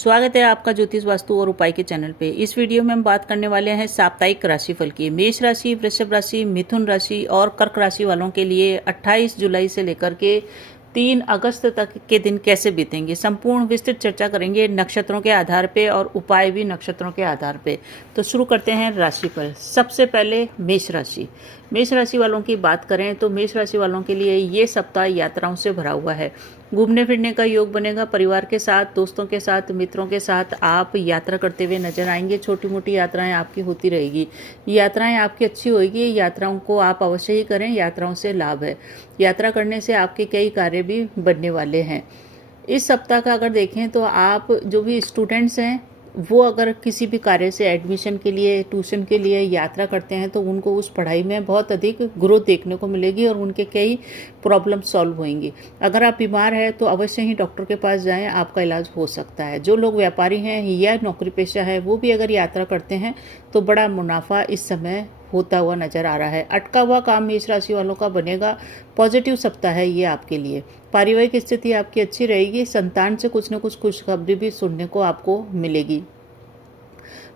स्वागत है आपका ज्योतिष वास्तु और उपाय के चैनल पे। इस वीडियो में हम बात करने वाले हैं साप्ताहिक राशिफल की। मेष राशि, वृषभ राशि, मिथुन राशि और कर्क राशि वालों के लिए 28 जुलाई से लेकर के 3 अगस्त तक के दिन कैसे बीतेंगे, संपूर्ण विस्तृत चर्चा करेंगे नक्षत्रों के आधार पे और उपाय भी नक्षत्रों के आधार पे। तो शुरू करते हैं राशि पर। सबसे पहले मेष राशि। मेष राशि वालों की बात करें तो मेष राशि वालों के लिए ये सप्ताह यात्राओं से भरा हुआ है। घूमने फिरने का योग बनेगा। परिवार के साथ, दोस्तों के साथ, मित्रों के साथ आप यात्रा करते हुए नजर आएंगे। छोटी मोटी यात्राएं आपकी होती रहेगी। यात्राएं आपकी अच्छी होगी। यात्राओं को आप अवश्य ही करें, यात्राओं से लाभ है। यात्रा करने से आपके कई कार्य भी बनने वाले हैं। इस सप्ताह का अगर देखें तो आप जो भी स्टूडेंट्स हैं वो अगर किसी भी कार्य से एडमिशन के लिए, ट्यूशन के लिए यात्रा करते हैं तो उनको उस पढ़ाई में बहुत अधिक ग्रोथ देखने को मिलेगी और उनके कई प्रॉब्लम सॉल्व होंगी। अगर आप बीमार हैं तो अवश्य ही डॉक्टर के पास जाएं, आपका इलाज हो सकता है। जो लोग व्यापारी हैं या नौकरी पेशा है वो भी अगर यात्रा करते हैं तो बड़ा मुनाफा इस समय होता हुआ नजर आ रहा है। अटका हुआ काम मेष राशि वालों का बनेगा। पॉजिटिव सप्ताह है ये आपके लिए। पारिवारिक स्थिति आपकी अच्छी रहेगी। संतान से कुछ न कुछ खुशखबरी भी सुनने को आपको मिलेगी।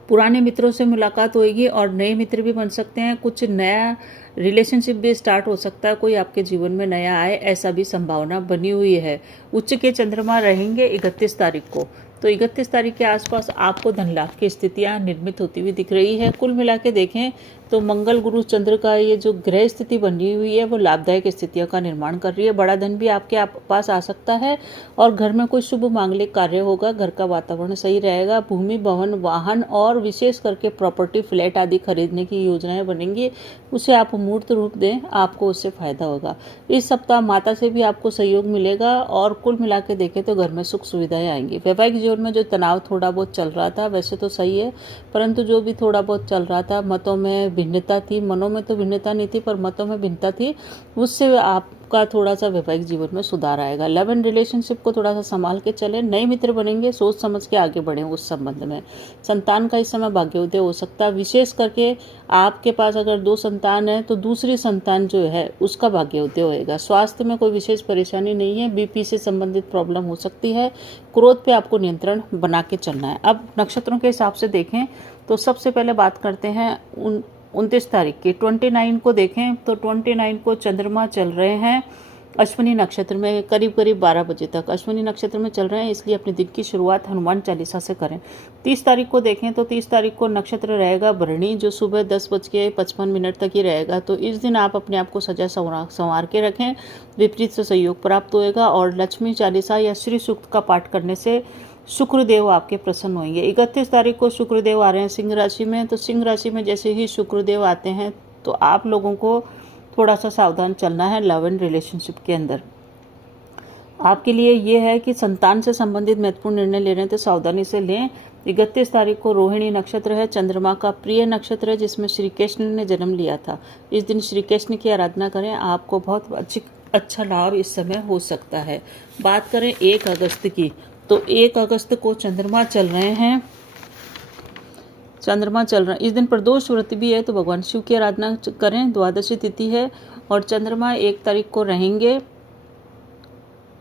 पुराने मित्रों से मुलाकात होगी और नए मित्र भी बन सकते हैं। कुछ नया रिलेशनशिप भी स्टार्ट हो सकता है। कोई आपके जीवन में नया आए, ऐसा भी संभावना बनी हुई है। उच्च के चंद्रमा रहेंगे 31 तारीख को। तो 31 तारीख के आसपास आपको धन लाभ की स्थितियां निर्मित होती हुई दिख रही है। कुल मिला के देखें तो मंगल, गुरु, चंद्र का ये जो ग्रह स्थिति बनी हुई है वो लाभदायक स्थितियों का निर्माण कर रही है। बड़ा धन भी आपके पास आ सकता है और घर में कोई शुभ मांगलिक कार्य होगा। घर का वातावरण सही रहेगा। भूमि, भवन, वाहन और विशेष करके प्रॉपर्टी, फ्लैट आदि खरीदने की योजनाएं बनेंगी। उसे आप मूर्त रूप दें, आपको उससे फायदा होगा। इस सप्ताह माता से भी आपको सहयोग मिलेगा और कुल मिला के देखें तो घर में सुख सुविधाएं आएंगी। वैवाहिक जीवन में जो तनाव थोड़ा बहुत चल रहा था वैसे तो सही है, परंतु जो भी थोड़ा बहुत चल रहा था, मतों में भिन्नता थी, मनों में तो भिन्नता नहीं थी पर मतों में भिन्नता थी, उससे आपका थोड़ा सा वैवाहिक जीवन में सुधार आएगा। लव एंड रिलेशनशिप को थोड़ा सा संभाल के चले। नए मित्र बनेंगे, सोच समझ के आगे बढ़ें उस संबंध में। संतान का इस समय भाग्योदय हो सकता है। विशेष करके आपके पास अगर 2 संतान है तो दूसरी संतान जो है उसका भाग्योदय होएगा। स्वास्थ्य में कोई विशेष परेशानी नहीं है। बीपी से संबंधित प्रॉब्लम हो सकती है। क्रोध पे आपको नियंत्रण बना के चलना है। अब नक्षत्रों के हिसाब से देखें तो सबसे पहले बात करते हैं 29 तारीख की। 29 को देखें तो 29 को चंद्रमा चल रहे हैं अश्विनी नक्षत्र में करीब 12 बजे तक अश्विनी नक्षत्र में चल रहे हैं, इसलिए अपने दिन की शुरुआत हनुमान चालीसा से करें। 30 तारीख को देखें तो 30 तारीख को नक्षत्र रहेगा भरणी, जो सुबह 10:55 तक ही रहेगा। तो इस दिन आप अपने आप को सजा संवार के रखें। विपरीत से सहयोग प्राप्त होएगा और लक्ष्मी चालीसा या श्री सूक्त का पाठ करने से शुक्रदेव आपके प्रसन्न होंगे। 31 तारीख को शुक्रदेव आ रहे हैं सिंह राशि में। तो सिंह राशि में जैसे ही शुक्रदेव आते हैं तो आप लोगों को थोड़ा सा सावधान चलना है लव एंड रिलेशनशिप के अंदर। आपके लिए ये है कि संतान से संबंधित महत्वपूर्ण निर्णय ले रहे हैं तो सावधानी से लें। 31 तारीख को रोहिणी नक्षत्र है, चंद्रमा का प्रिय नक्षत्र है जिसमें श्री कृष्ण ने जन्म लिया था। इस दिन श्री कृष्ण की आराधना करें, आपको बहुत अच्छा लाभ इस समय हो सकता है। बात करें 1 अगस्त की तो 1 अगस्त को चंद्रमा चल रहे हैं। इस दिन प्रदोष व्रत भी है तो भगवान शिव की आराधना करें। द्वादशी तिथि है और चंद्रमा 1 तारीख को रहेंगे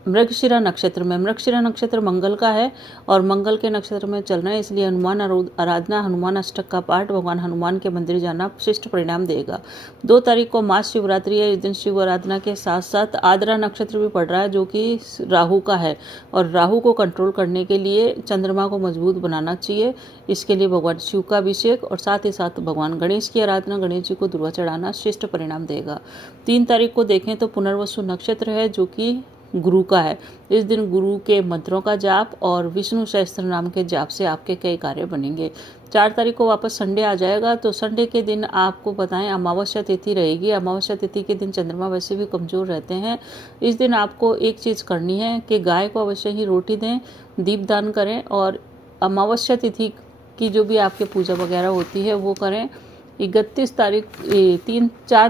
मृगशिरा नक्षत्र में। मृगशिरा नक्षत्र मंगल का है और मंगल के नक्षत्र में चल रहे हैं, इसलिए हनुमान आराधना, हनुमान अष्टक का पाठ, भगवान हनुमान के मंदिर जाना श्रेष्ठ परिणाम देगा। 2 तारीख को महाशिवरात्रि है। इस दिन शिव आराधना के साथ साथ आद्रा नक्षत्र भी पड़ रहा है जो कि राहु का है और राहु को कंट्रोल करने के लिए चंद्रमा को मजबूत बनाना चाहिए। इसके लिए भगवान शिव का अभिषेक और साथ ही साथ भगवान गणेश की आराधना, गणेश जी को दुर्वा चढ़ाना श्रेष्ठ परिणाम देगा। 3 तारीख को देखें तो पुनर्वसु नक्षत्र है जो कि गुरु का है। इस दिन गुरु के मंत्रों का जाप और विष्णु सहस्त्र नाम के जाप से आपके कई कार्य बनेंगे। 4 तारीख को वापस संडे आ जाएगा तो संडे के दिन आपको बताएं अमावस्या तिथि रहेगी। अमावस्या तिथि के दिन चंद्रमा वैसे भी कमजोर रहते हैं। इस दिन आपको एक चीज़ करनी है कि गाय को अवश्य ही रोटी दें, दीपदान करें और अमावस्या तिथि की जो भी आपके पूजा वगैरह होती है वो करें। 4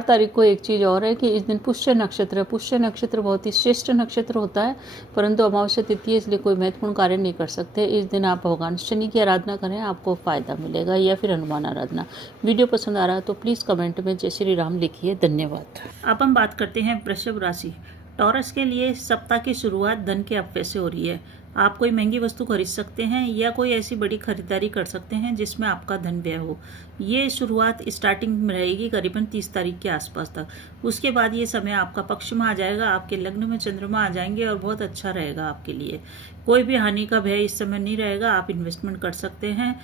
तारीख को एक चीज़ और है कि इस दिन पुष्य नक्षत्र है। पुष्य नक्षत्र बहुत ही श्रेष्ठ नक्षत्र होता है, परंतु अमावस्या तिथि है इसलिए कोई महत्वपूर्ण कार्य नहीं कर सकते। इस दिन आप भगवान शनि की आराधना करें, आपको फायदा मिलेगा, या फिर हनुमान आराधना। वीडियो पसंद आ रहा है तो प्लीज़ कमेंट में जय श्री राम लिखिए। धन्यवाद। अब हम बात करते हैं वृषभ राशि। टॉरस के लिए सप्ताह की शुरुआत धन के अव्यय से हो रही है। आप कोई महंगी वस्तु खरीद सकते हैं या कोई ऐसी बड़ी खरीदारी कर सकते हैं जिसमें आपका धन व्यय हो। ये शुरुआत स्टार्टिंग में रहेगी करीबन 30 तारीख के आसपास तक। उसके बाद ये समय आपका पक्ष में आ जाएगा, आपके लग्न में चंद्रमा आ जाएंगे और बहुत अच्छा रहेगा आपके लिए। कोई भी हानि का भय इस समय नहीं रहेगा। आप इन्वेस्टमेंट कर सकते हैं।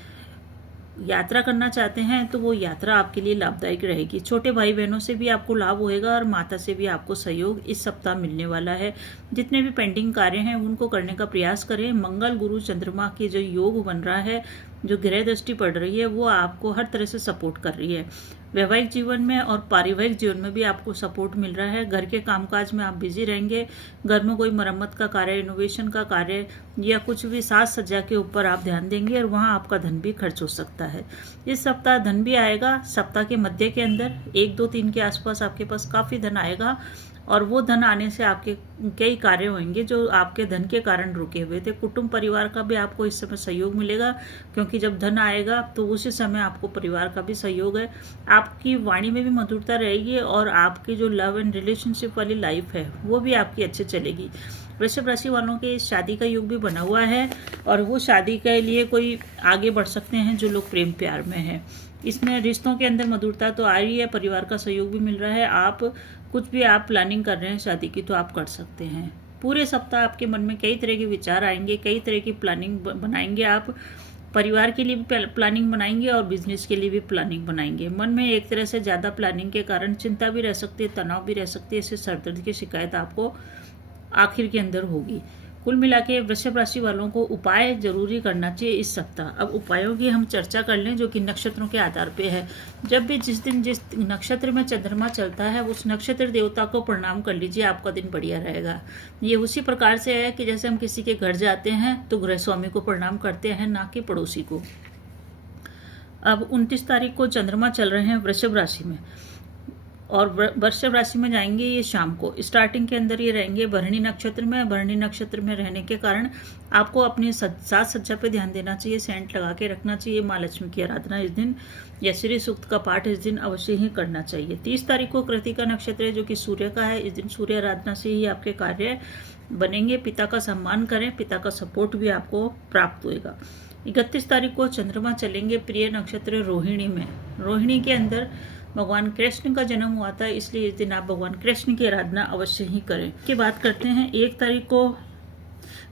यात्रा करना चाहते हैं तो वो यात्रा आपके लिए लाभदायक रहेगी। छोटे भाई बहनों से भी आपको लाभ होएगा और माता से भी आपको सहयोग इस सप्ताह मिलने वाला है। जितने भी पेंडिंग कार्य हैं उनको करने का प्रयास करें। मंगल गुरु चंद्रमा के जो योग बन रहा है, जो ग्रह दृष्टि पड़ रही है, वो आपको हर तरह से सपोर्ट कर रही है। वैवाहिक जीवन में और पारिवारिक जीवन में भी आपको सपोर्ट मिल रहा है। घर के कामकाज में आप बिजी रहेंगे। घर में कोई मरम्मत का कार्य, इनोवेशन का कार्य या कुछ भी साज सज्जा के ऊपर आप ध्यान देंगे और वहाँ आपका धन भी खर्च हो सकता है। इस सप्ताह धन भी आएगा। सप्ताह के मध्य के अंदर 1, 2, 3 के आसपास आपके पास काफ़ी धन आएगा और वो धन आने से आपके कई कार्य होंगे जो आपके धन के कारण रुके हुए थे। कुटुंब परिवार का भी आपको इस समय सहयोग मिलेगा, क्योंकि जब धन आएगा तो उसी समय आपको परिवार का भी सहयोग है। आपकी वाणी में भी मधुरता रहेगी और आपकी जो लव एंड रिलेशनशिप वाली लाइफ है वो भी आपकी अच्छी चलेगी। वृषभ राशि वालों के शादी का योग भी बना हुआ है और वो शादी के लिए कोई आगे बढ़ सकते हैं जो लोग प्रेम प्यार में हैं। इसमें रिश्तों के अंदर मधुरता तो आ रही है, परिवार का सहयोग भी मिल रहा है। आप कुछ भी आप प्लानिंग कर रहे हैं शादी की तो आप कर सकते हैं। पूरे सप्ताह आपके मन में कई तरह के विचार आएंगे, कई तरह की प्लानिंग बनाएंगे। आप परिवार के लिए भी प्लानिंग बनाएंगे और बिजनेस के लिए भी प्लानिंग बनाएंगे। मन में एक तरह से ज़्यादा प्लानिंग के कारण चिंता भी रह सकती है, तनाव भी रह सकती है। इससे सरदर्द की शिकायत आपको आखिर के अंदर होगी। कुल मिला के वृषभ राशि वालों को उपाय जरूरी करना चाहिए इस सप्ताह। अब उपायों की हम चर्चा कर लें जो कि नक्षत्रों के आधार पे है। जब भी जिस नक्षत्र में चंद्रमा चलता है उस नक्षत्र देवता को प्रणाम कर लीजिए, आपका दिन बढ़िया रहेगा। ये उसी प्रकार से है कि जैसे हम किसी के घर जाते हैं तो गृह स्वामी को प्रणाम करते हैं, ना कि पड़ोसी को। अब 29 तारीख को चंद्रमा चल रहे हैं वृषभ राशि में और वृषभ राशि में जाएंगे ये शाम को। स्टार्टिंग के अंदर ये रहेंगे भरणी नक्षत्र में। भरणी नक्षत्र में रहने के कारण आपको अपनी साज सज्जा पे ध्यान देना चाहिए, सेंट लगा के रखना चाहिए। माँ लक्ष्मी की आराधना इस दिन या श्री सूक्त का पाठ इस दिन अवश्य ही करना चाहिए। 30 तारीख को कृतिका नक्षत्र है जो कि सूर्य का है। इस दिन सूर्य आराधना से ही आपके कार्य बनेंगे। पिता का सम्मान करें, पिता का सपोर्ट भी आपको प्राप्त होगा। 31 तारीख को चंद्रमा चलेंगे प्रिय नक्षत्र रोहिणी में। रोहिणी के अंदर भगवान कृष्ण का जन्म हुआ था, इसलिए इस दिन आप भगवान कृष्ण की आराधना अवश्य ही करें। की बात करते हैं 1 तारीख को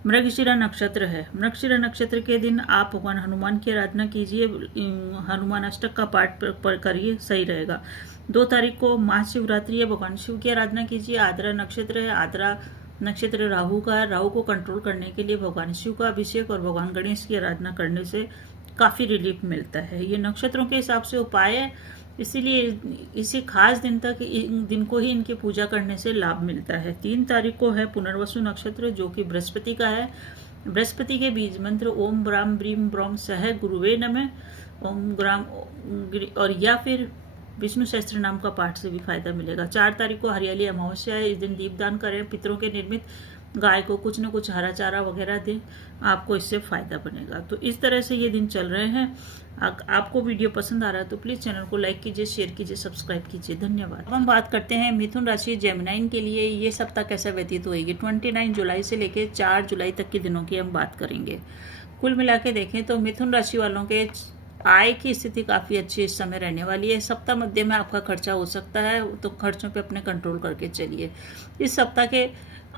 मृगशिरा नक्षत्र है। मृगशिरा नक्षत्र के दिन आप भगवान हनुमान की आराधना कीजिए, हनुमान अष्टक का पाठ करिए, सही रहेगा। 2 तारीख को महाशिवरात्रि है, भगवान शिव की आराधना कीजिए। आद्रा नक्षत्र है। आद्रा नक्षत्र राहु का है। राहु को कंट्रोल करने के लिए भगवान शिव का अभिषेक और भगवान गणेश की आराधना करने से काफी रिलीफ मिलता है। ये नक्षत्रों के हिसाब से उपाय है, इसीलिए इसी खास दिन को ही इनकी पूजा करने से लाभ मिलता है। 3 तारीख को है पुनर्वसु नक्षत्र जो कि बृहस्पति का है। बृहस्पति के बीज मंत्र ओम ब्राम ब्रीम ब्रह्म सह गुरुवे नमः, ओम ग्राम और या फिर विष्णु सहस्त्र नाम का पाठ से भी फायदा मिलेगा। 4 तारीख को हरियाली अमावस्या है। इस दिन दीपदान करें, पितरों के निर्मित गाय को कुछ न कुछ हरा चारा वगैरह दें, आपको इससे फायदा बनेगा। तो इस तरह से ये दिन चल रहे हैं। आपको वीडियो पसंद आ रहा है तो प्लीज चैनल को लाइक कीजिए, शेयर कीजिए, सब्सक्राइब कीजिए। धन्यवाद। अब हम बात करते हैं मिथुन राशि जेमिनाइन के लिए ये सप्ताह कैसा व्यतीत होएगी। 29 जुलाई से लेकर 4 जुलाई तक के दिनों की हम बात करेंगे। कुल मिला के देखें तो मिथुन राशि वालों के आय की स्थिति काफ़ी अच्छी इस समय रहने वाली है। सप्ताह मध्य में आपका खर्चा हो सकता है, तो खर्चों पे अपने कंट्रोल करके चलिए। इस सप्ताह के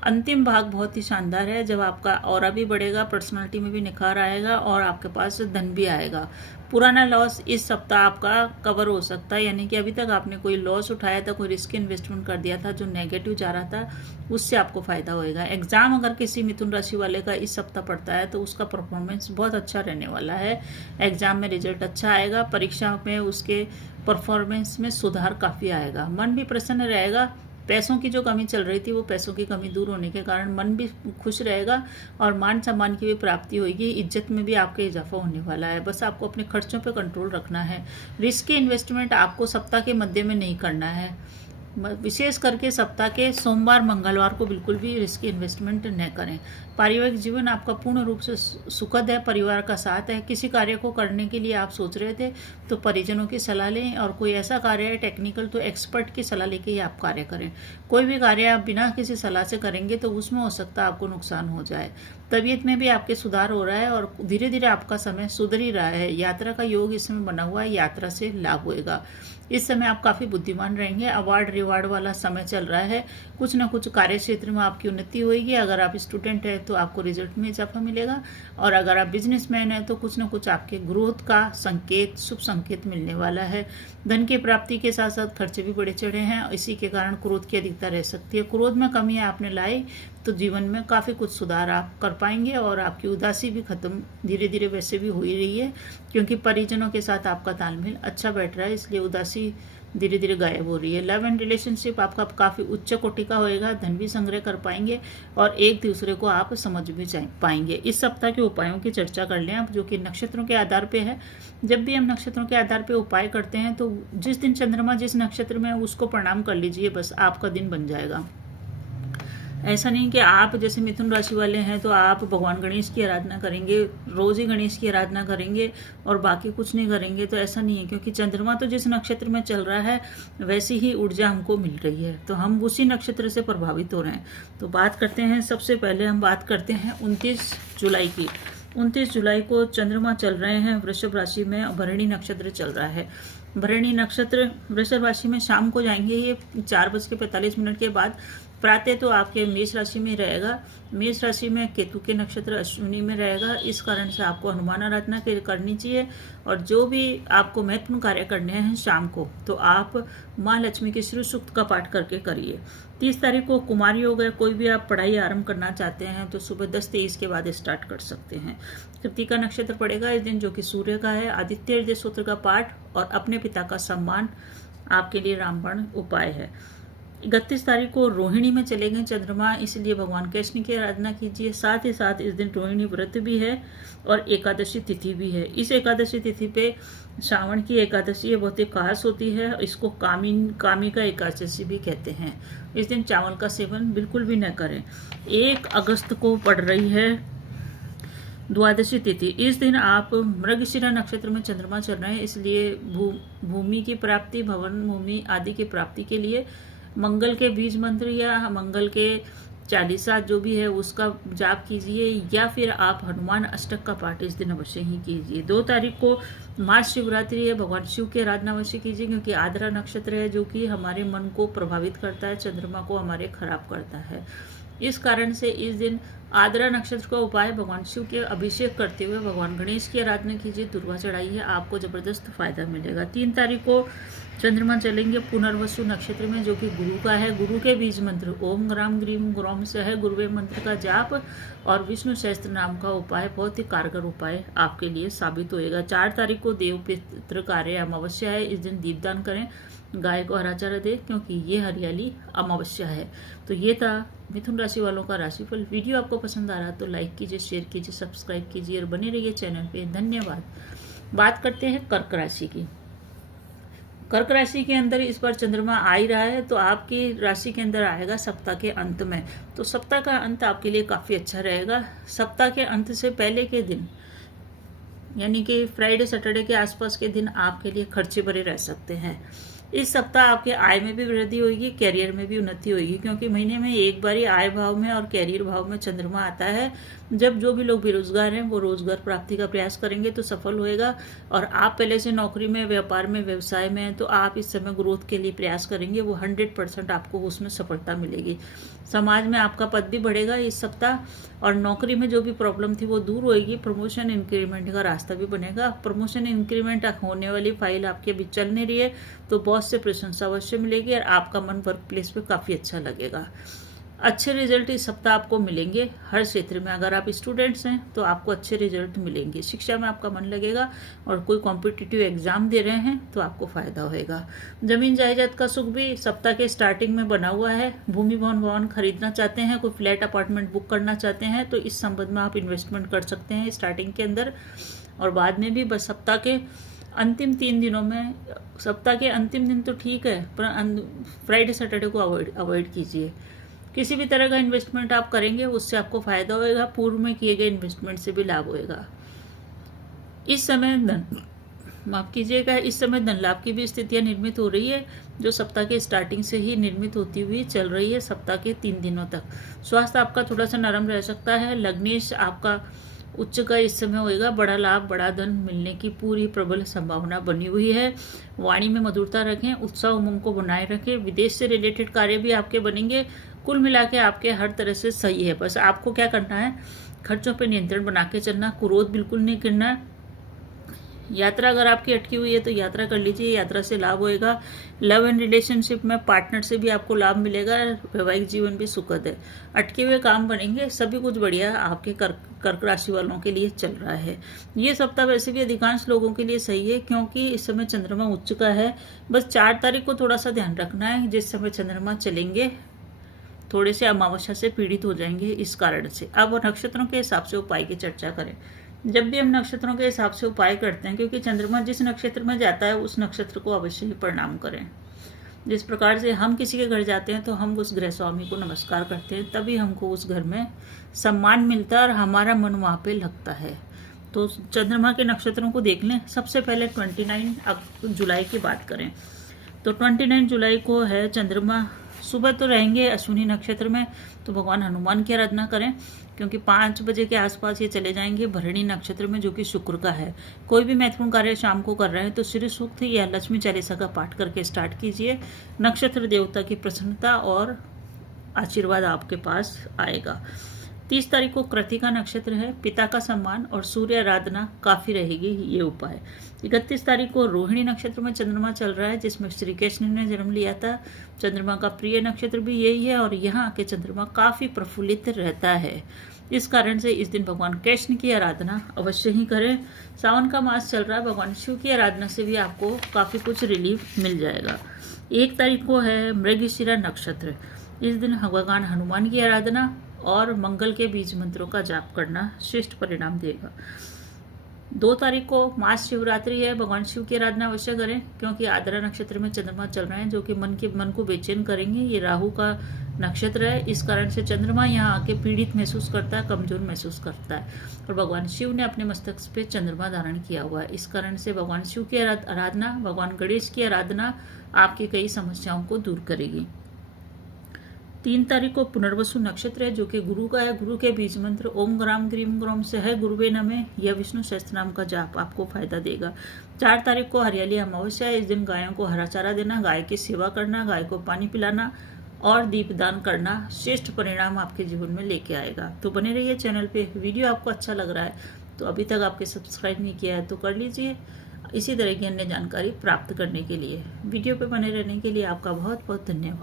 अंतिम भाग बहुत ही शानदार है, जब आपका ऑरा भी बढ़ेगा, पर्सनालिटी में भी निखार आएगा और आपके पास धन भी आएगा। पुराना लॉस इस सप्ताह आपका कवर हो सकता है, यानी कि अभी तक आपने कोई लॉस उठाया था, कोई रिस्क इन्वेस्टमेंट कर दिया था जो नेगेटिव जा रहा था, उससे आपको फायदा होएगा। एग्जाम अगर किसी मिथुन राशि वाले का इस सप्ताह पड़ता है तो उसका परफॉर्मेंस बहुत अच्छा रहने वाला है। एग्जाम में रिजल्ट अच्छा आएगा, परीक्षा में उसके परफॉर्मेंस में सुधार काफ़ी आएगा। मन भी प्रसन्न रहेगा। पैसों की जो कमी चल रही थी वो पैसों की कमी दूर होने के कारण मन भी खुश रहेगा और मान सम्मान की भी प्राप्ति होगी। इज्जत में भी आपके इजाफा होने वाला है। बस आपको अपने खर्चों पे कंट्रोल रखना है। रिस्क इन्वेस्टमेंट आपको सप्ताह के मध्य में नहीं करना है। विशेष करके सप्ताह के सोमवार मंगलवार को बिल्कुल भी रिस्की इन्वेस्टमेंट न करें। पारिवारिक जीवन आपका पूर्ण रूप से सुखद है, परिवार का साथ है। किसी कार्य को करने के लिए आप सोच रहे थे तो परिजनों की सलाह लें, और कोई ऐसा कार्य है टेक्निकल तो एक्सपर्ट की सलाह लेके ही आप कार्य करें। कोई भी कार्य आप बिना किसी सलाह से करेंगे तो उसमें हो सकता है आपको नुकसान हो जाए। तबीयत में भी आपके सुधार हो रहा है और धीरे धीरे आपका समय सुधर ही रहा है। यात्रा का योग इस समय बना हुआ है, यात्रा से लाभ होएगा। इस समय आप काफ़ी बुद्धिमान रहेंगे। अवार्ड रिवार्ड वाला समय चल रहा है। कुछ ना कुछ कार्य क्षेत्र में आपकी उन्नति होगी। अगर आप स्टूडेंट हैं तो आपको रिजल्ट में इजाफा मिलेगा, और अगर आप बिजनेसमैन हैं तो कुछ ना कुछ आपके ग्रोथ का संकेत, शुभ संकेत मिलने वाला है। धन की प्राप्ति के साथ साथ खर्चे भी बड़े चढ़े हैं, इसी के कारण क्रोध की अधिकता रह सकती है। क्रोध में कमी आपने लाई तो जीवन में काफ़ी कुछ सुधार आप कर पाएंगे, और आपकी उदासी भी खत्म धीरे धीरे वैसे भी हो ही रही है, क्योंकि परिजनों के साथ आपका तालमेल अच्छा बैठ रहा है, इसलिए उदासी धीरे धीरे गायब हो रही है। लव एंड रिलेशनशिप आपका काफ़ी उच्च कोटि का होएगा। धन भी संग्रह कर पाएंगे और एक दूसरे को आप समझ भी पाएंगे। इस सप्ताह के उपायों की चर्चा कर लें आप, जो कि नक्षत्रों के आधार पे है। जब भी हम नक्षत्रों के आधार पे उपाय करते हैं तो जिस दिन चंद्रमा जिस नक्षत्र में है उसको प्रणाम कर लीजिए, बस आपका दिन बन जाएगा। ऐसा नहीं कि आप जैसे मिथुन राशि वाले हैं तो आप भगवान गणेश की आराधना करेंगे, रोज ही गणेश की आराधना करेंगे और बाकी कुछ नहीं करेंगे, तो ऐसा नहीं है, क्योंकि चंद्रमा तो जिस नक्षत्र में चल रहा है वैसी ही ऊर्जा हमको मिल रही है, तो हम उसी नक्षत्र से प्रभावित हो रहे हैं। तो बात करते हैं, सबसे पहले हम बात करते हैं 29 जुलाई की। 29 जुलाई को चंद्रमा चल रहे हैं वृषभ राशि में, भरणी नक्षत्र चल रहा है। भरणी नक्षत्र वृषभ राशि में शाम को जाएंगे ये 4:45 के बाद। प्रातः तो आपके मेष राशि में रहेगा। मेष राशि में केतु के नक्षत्र अश्विनी में रहेगा, इस कारण से आपको हनुमान आराधना करनी चाहिए। और जो भी आपको महत्वपूर्ण कार्य करने हैं शाम को, तो आप माँ लक्ष्मी के श्री सूक्त का पाठ करके करिए। 30 तारीख को कुमार योग है। कोई भी आप पढ़ाई आरंभ करना चाहते हैं तो सुबह 10:23 के बाद स्टार्ट कर सकते हैं। कृतिका नक्षत्र पड़ेगा इस दिन, जो कि सूर्य का है। आदित्य हृदय सूत्र का पाठ और अपने पिता का सम्मान आपके लिए रामबाण उपाय है। 31 तारीख को रोहिणी में चलेंगे चंद्रमा, इसलिए भगवान कृष्ण की आराधना कीजिए। साथ ही साथ इस दिन रोहिणी व्रत भी है और एकादशी तिथि भी है। इस एकादशी तिथि पे श्रावण की एकादशी बहुत ही खास होती है, इसको कामिका एकादशी भी कहते हैं। इस दिन चावल का सेवन बिल्कुल भी न करें। 1 अगस्त को पड़ रही है द्वादशी तिथि। इस दिन आप मृगशिरा नक्षत्र में चंद्रमा चल रहे हैं, इसलिए भूमि की प्राप्ति, भवन भूमि आदि की प्राप्ति के लिए मंगल के बीज मंत्र या मंगल के चालीसा जो भी है उसका जाप कीजिए, या फिर आप हनुमान अष्टक का पाठ इस दिन अवश्य ही कीजिए। 2 तारीख को महाशिवरात्रि है, भगवान शिव की आराधना अवश्य कीजिए, क्योंकि आद्रा नक्षत्र है जो कि हमारे मन को प्रभावित करता है, चंद्रमा को हमारे खराब करता है। इस कारण से इस दिन आद्रा नक्षत्र का उपाय भगवान शिव के अभिषेक करते हुए भगवान गणेश की आराधना कीजिए, दुर्वा चढ़ाइए, आपको जबरदस्त फायदा मिलेगा। 3 तारीख को चंद्रमा चलेंगे पुनर्वसु नक्षत्र में, जो कि गुरु का है। गुरु के बीज मंत्र ओम ग्राम ग्रीम ग्रोम से है, गुरुवे मंत्र का जाप और विष्णु सहस्त्र नाम का उपाय बहुत ही कारगर उपाय आपके लिए साबित होएगा। 4 तारीख को देव पितृ कार्य अमावस्या है, इस दिन दीपदान करें, गाय को हरा चारा दे, क्योंकि ये हरियाली अमावस्या है। तो ये था मिथुन राशि वालों का राशिफल। वीडियो आपको पसंद आ रहा तो लाइक कीजिए, शेयर कीजिए, सब्सक्राइब कीजिए और बने रहिए चैनल पे। धन्यवाद। बात करते हैं कर्क राशि की। कर्क राशि के अंदर इस बार चंद्रमा आ ही रहा है, तो आपकी राशि के अंदर आएगा सप्ताह के अंत में। तो सप्ताह का अंत आपके लिए काफ़ी अच्छा रहेगा। सप्ताह के अंत से पहले के दिन, यानी कि फ्राइडे सैटरडे के आसपास के दिन आपके लिए खर्चे भरे रह सकते हैं। इस सप्ताह आपके आय में भी वृद्धि होगी, कैरियर में भी उन्नति होगी, क्योंकि महीने में एक बार ही आय भाव में और कैरियर भाव में चंद्रमा आता है। जब जो भी लोग बेरोजगार हैं वो रोजगार प्राप्ति का प्रयास करेंगे तो सफल होएगा, और आप पहले से नौकरी में, व्यापार में, व्यवसाय में हैं तो आप इस समय ग्रोथ के लिए प्रयास करेंगे, वो 100% आपको उसमें सफलता मिलेगी। समाज में आपका पद भी बढ़ेगा इस सप्ताह, और नौकरी में जो भी प्रॉब्लम थी वो दूर होएगी। प्रमोशन इंक्रीमेंट का रास्ता भी बनेगा। प्रमोशन इंक्रीमेंट होने वाली फाइल आपके बीच चल नहीं रही है तो बॉस से प्रशंसा अवश्य मिलेगी और आपका मन वर्क प्लेस पे काफ़ी अच्छा लगेगा। अच्छे रिजल्ट इस सप्ताह आपको मिलेंगे हर क्षेत्र में। अगर आप स्टूडेंट्स हैं तो आपको अच्छे रिजल्ट मिलेंगे, शिक्षा में आपका मन लगेगा, और कोई कॉम्पिटिटिव एग्जाम दे रहे हैं तो आपको फायदा होएगा। जमीन जायदाद का सुख भी सप्ताह के स्टार्टिंग में बना हुआ है। भूमि भवन खरीदना चाहते हैं, कोई फ्लैट अपार्टमेंट बुक करना चाहते हैं तो इस संबंध में आप इन्वेस्टमेंट कर सकते हैं स्टार्टिंग के अंदर, और बाद में भी बस सप्ताह के अंतिम 3 दिनों में, सप्ताह के अंतिम दिन तो ठीक है, पर फ्राइडे सैटरडे को अवॉइड कीजिए। किसी भी तरह का इन्वेस्टमेंट आप करेंगे उससे आपको फायदा होएगा, पूर्व में किए गए इन्वेस्टमेंट से भी लाभ होएगा। इस समय माफ कीजिएगा, इस समय धन लाभ की भी स्थितियां निर्मित हो रही है, जो सप्ताह के स्टार्टिंग से ही निर्मित होती हुई चल रही है सप्ताह के 3 दिनों तक। स्वास्थ्य आपका थोड़ा सा नरम रह सकता है। लग्नेश आपका उच्च का इस समय होएगा। बड़ा लाभ, बड़ा धन मिलने की पूरी प्रबल संभावना बनी हुई है। वाणी में मधुरता रखें, उत्साह उमंग को बनाए रखें। विदेश से रिलेटेड कार्य भी आपके बनेंगे। कुल मिला के आपके हर तरह से सही है। बस आपको क्या करना है, खर्चों पर नियंत्रण बना के चलना, क्रोध बिल्कुल नहीं करना है। यात्रा अगर आपकी अटकी हुई है तो यात्रा कर लीजिए, यात्रा से लाभ होएगा। लव एंड रिलेशनशिप में पार्टनर से भी आपको लाभ मिलेगा। वैवाहिक जीवन भी सुखद है। अटके हुए काम बनेंगे। सभी कुछ बढ़िया आपके कर्क राशि वालों के लिए चल रहा है। ये सप्ताह वैसे भी अधिकांश लोगों के लिए सही है, क्योंकि इस समय चंद्रमा उच्च का है। बस 4 तारीख को थोड़ा सा ध्यान रखना है, जिस समय चंद्रमा चलेंगे थोड़े से अमावस्या से पीड़ित हो जाएंगे इस कारण से। अब नक्षत्रों के हिसाब से उपाय की चर्चा करें। जब भी हम नक्षत्रों के हिसाब से उपाय करते हैं, क्योंकि चंद्रमा जिस नक्षत्र में जाता है उस नक्षत्र को अवश्य ही प्रणाम करें। जिस प्रकार से हम किसी के घर जाते हैं तो हम उस गृह स्वामी को नमस्कार करते हैं, तभी हमको उस घर में सम्मान मिलता है और हमारा मन वहाँ पे लगता है। तो चंद्रमा के नक्षत्रों को देख लें। सबसे पहले 29 जुलाई की बात करें तो 29 जुलाई को है चंद्रमा। सुबह तो रहेंगे अश्विनी नक्षत्र में, तो भगवान हनुमान की आराधना करें, क्योंकि 5 बजे के आसपास ये चले जाएंगे भरणी नक्षत्र में, जो कि शुक्र का है। कोई भी महत्वपूर्ण कार्य शाम को कर रहे हैं तो श्री सूक्त या लक्ष्मी चालीसा का पाठ करके स्टार्ट कीजिए। नक्षत्र देवता की प्रसन्नता और आशीर्वाद आपके पास आएगा। 30 तारीख को कृतिका नक्षत्र है। पिता का सम्मान और सूर्य आराधना काफी रहेगी ये उपाय। 31 तारीख को रोहिणी नक्षत्र में चंद्रमा चल रहा है, जिसमें श्री कृष्ण ने जन्म लिया था। चंद्रमा का प्रिय नक्षत्र भी यही है और यहाँ के चंद्रमा काफी प्रफुल्लित रहता है। इस कारण से इस दिन भगवान कृष्ण की आराधना अवश्य ही करें। सावन का मास चल रहा है, भगवान शिव की आराधना से भी आपको काफी कुछ रिलीफ मिल जाएगा। 1 तारीख को है मृगशिरा नक्षत्र। इस दिन भगवान हनुमान की आराधना और मंगल के बीज मंत्रों का जाप करना श्रेष्ठ परिणाम देगा। 2 तारीख को महाशिवरात्रि है। भगवान शिव की आराधना अवश्य करें, क्योंकि आद्रा नक्षत्र में चंद्रमा चल रहे हैं, जो कि मन को बेचैन करेंगे। ये राहु का नक्षत्र है, इस कारण से चंद्रमा यहाँ आके पीड़ित महसूस करता है, कमजोर महसूस करता है। और भगवान शिव ने अपने मस्तक पे चंद्रमा धारण किया हुआ है, इस कारण से भगवान शिव की आराधना, भगवान गणेश की आराधना आपकी कई समस्याओं को दूर करेगी। 3 तारीख को पुनर्वसु नक्षत्र है, जो कि गुरु का है। गुरु के बीज मंत्र ओम ग्राम ग्रीम ग्रोम से है गुरुवे नमः, यह विष्णु सहस्त्र नाम का जाप आपको फायदा देगा। 4 तारीख को हरियाली अमावस्या है। इस दिन गायों को हरा चारा देना, गाय की सेवा करना, गाय को पानी पिलाना और दीपदान करना श्रेष्ठ परिणाम आपके जीवन में लेके आएगा। तो बने रहिए चैनल पे। वीडियो आपको अच्छा लग रहा है तो अभी तक आपके सब्सक्राइब नहीं किया है तो कर लीजिए, इसी तरह की अन्य जानकारी प्राप्त करने के लिए। वीडियो पे बने रहने के लिए आपका बहुत बहुत धन्यवाद।